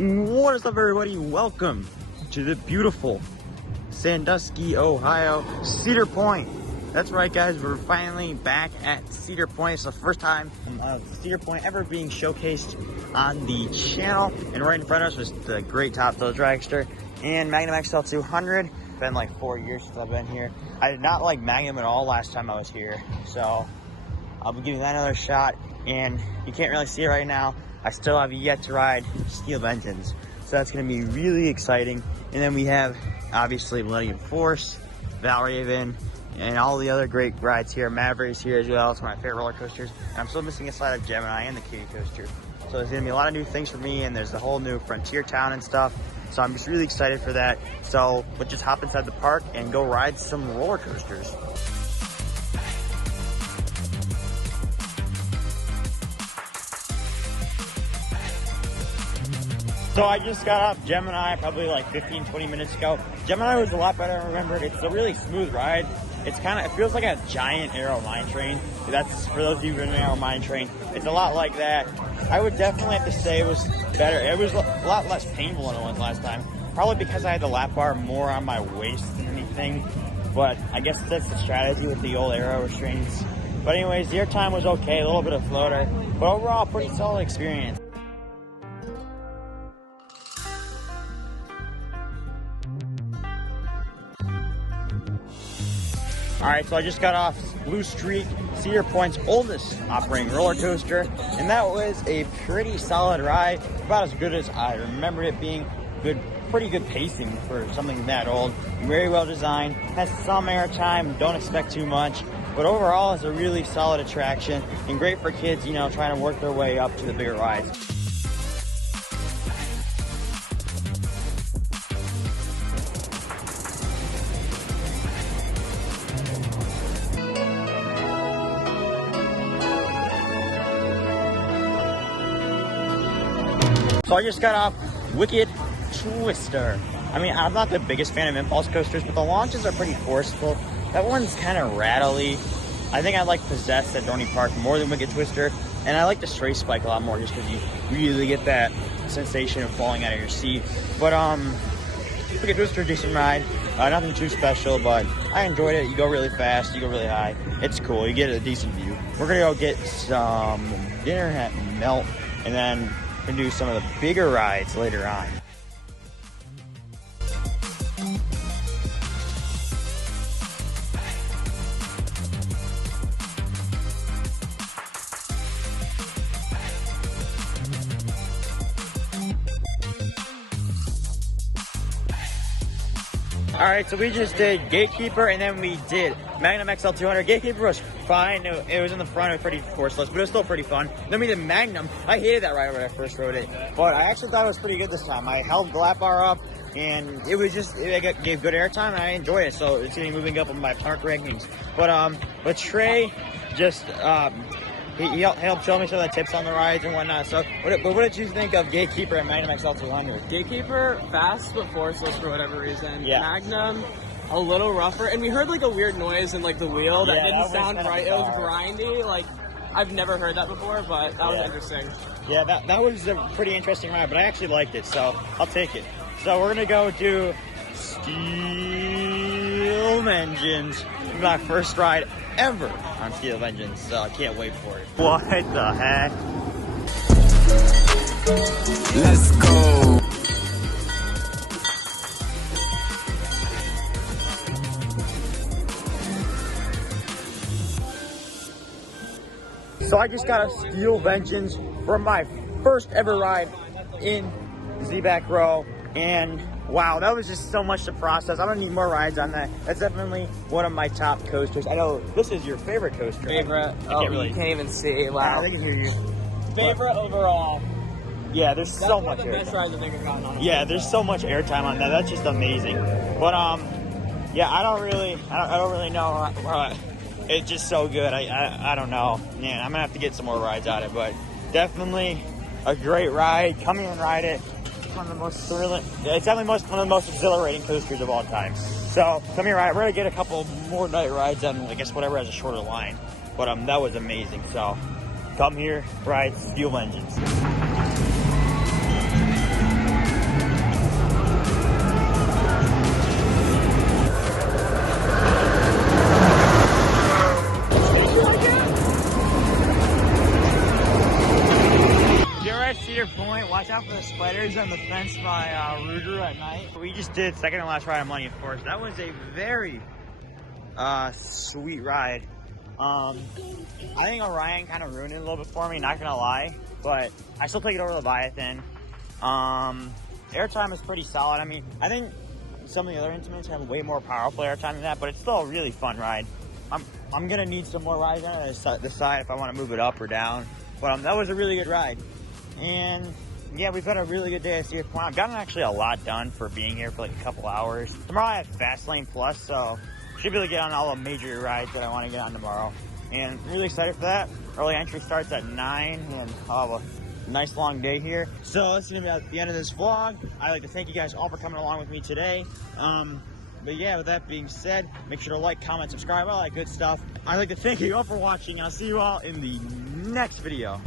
What is up, everybody? Welcome to the beautiful Sandusky, Ohio, Cedar Point. That's right, guys. We're finally back at Cedar Point. It's the first time Cedar Point ever being showcased on the channel. And right in front of us was the great top throw dragster and Magnum XL 200. It's been like 4 years since I've been here. I did not like Magnum at all last time I was here, so I'll be giving that another shot. And you can't really see it right now. I still have yet to ride Steel Engines, so that's going to be really exciting. And then we have, obviously, Millennium Force, Valraven, and all the other great rides here. Maverick's here as well. It's one of my favorite roller coasters. And I'm still missing a slide of Gemini and the Kitty Coaster. So there's going to be a lot of new things for me, and there's the whole new Frontier Town and stuff. So I'm just really excited for that. So let's just hop inside the park and go ride some roller coasters. So I just got off Gemini probably like 15-20 minutes ago. Gemini was a lot better than I remembered. It's a really smooth ride. It feels like a giant aero mine train. That's for those of you who've been in an aero mine train. It's a lot like that. I would definitely have to say it was better. It was a lot less painful than it was last time. Probably because I had the lap bar more on my waist than anything. But I guess that's the strategy with the old aero restraints. But anyways, the airtime was okay, a little bit of floater. But overall, pretty solid experience. All right, so I just got off Blue Streak, Cedar Point's oldest operating roller coaster, and that was a pretty solid ride, about as good as I remember it being. Pretty good pacing for something that old. Very well designed, has some airtime, don't expect too much, but overall it's a really solid attraction and great for kids, you know, trying to work their way up to the bigger rides. So I just got off Wicked Twister. I mean, I'm not the biggest fan of impulse coasters, but the launches are pretty forceful. That one's kind of rattly. I think I like Possessed at Dorney Park more than Wicked Twister, and I like the Stray Spike a lot more just because you really get that sensation of falling out of your seat. But Wicked Twister, decent ride. Nothing too special, but I enjoyed it. You go really fast, you go really high. It's cool. You get a decent view. We're gonna go get some dinner at Melt, and then we're gonna do some of the bigger rides later on. All right, so we just did Gatekeeper, and then we did Magnum XL 200. Gatekeeper was fine. It was in the front. It was pretty forceless, but it was still pretty fun. Then we did Magnum. I hated that ride when I first rode it, but I actually thought it was pretty good this time. I held the lap bar up, and it gave good airtime, and I enjoyed it. So it's going to be moving up on my park rankings. But Trey just he helped show me some of the tips on the rides and whatnot. So, what did you think of Gatekeeper and Magnum XL 200? Gatekeeper, fast but forceless for whatever reason. Yeah. Magnum, a little rougher. And we heard like a weird noise in like the wheel that didn't sound right. It was grindy. Like, I've never heard that before, but that was interesting. Yeah, that was a pretty interesting ride, but I actually liked it, so I'll take it. So we're going to go do Steel Engines. My first ride ever on Steel Engines, so I can't wait for it. What the heck? Let's go. So I just got a Steel Vengeance for my first ever ride in Z-Back Row, and wow, that was just so much to process. I don't need more rides on that. That's definitely one of my top coasters. I know this is your favorite coaster. Favorite. You can't even see. Wow. I can hear you. Favorite overall. Yeah, there's so much airtime. That's the best ride I think I've gotten on. Yeah, there's so much airtime on that. That's just amazing. But yeah, I don't really know. It's just so good. I don't know. Man, I'm gonna have to get some more rides on it, but definitely a great ride. Come in and ride it. It's one of the most thrilling. It's definitely one of the most exhilarating coasters of all time. So come here, ride. We're gonna get a couple more night rides on, I guess, whatever has a shorter line. But that was amazing. So come here, ride Steel Engines. watch out for the spiders on the fence by Ruger at night. We just did second and last ride of money, of course. That was a very sweet ride. I think Orion kind of ruined it a little bit for me, not gonna lie, but I still take it over Leviathan. Airtime is pretty solid. I mean, I think some of the other Intimates have way more powerful airtime than that, but it's still a really fun ride. I'm gonna need some more rides on it to decide if I want to move it up or down. But that was a really good ride. And yeah, we've had a really good day at Cedar Point. I've gotten actually a lot done for being here for like a couple hours. Tomorrow I have Fastlane Plus, so should be able to get on all the major rides that I want to get on tomorrow. And really excited for that. Early entry starts at 9, and I'll have a nice long day here. So that's gonna be at the end of this vlog. I'd like to thank you guys all for coming along with me today. But yeah, with that being said, make sure to like, comment, subscribe, all that good stuff. I'd like to thank you all for watching. I'll see you all in the next video.